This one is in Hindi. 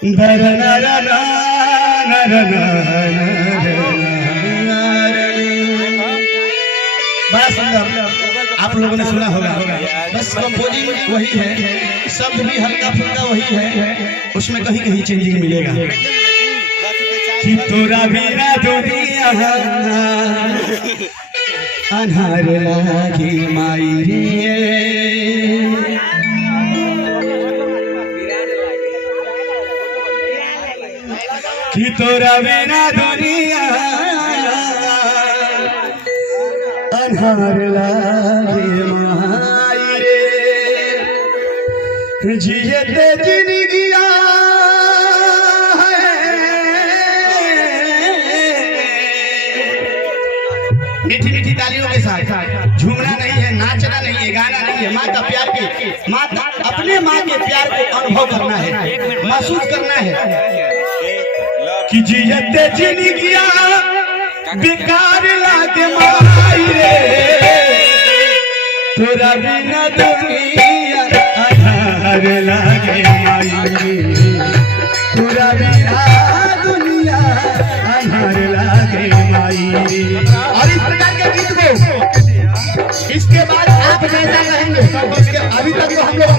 बड़ा सुंदर आप लोगों ने सुना होगा। बस कंपोजिंग वही है, शब्द भी हल्का फुल्का वही है, उसमें कहीं कहीं चेंजिंग मिलेगा। कि तोरा बिना दुनिया अन्हार लागी माई रे, कि तोरा बिना दुनिया अन्हार लागे माई रे, जियते जिंदगिया मीठी मीठी तालियों के साथ झूमना नहीं है, नाचना नहीं है, गाना नहीं है, माँ का प्यार की अपने माँ के प्यार को अनुभव करना है, महसूस करना है। कि जियते जिंदगिया बेकार लागे माई रे, तोरा बिना दुनिया अन्हार लागे माई रे, तोरा बिना दुनिया अन्हार लागे माई रे। और इस प्रकार के गीत को इसके बाद आप जैसा कहेंगे, अभी तक तो हम लोग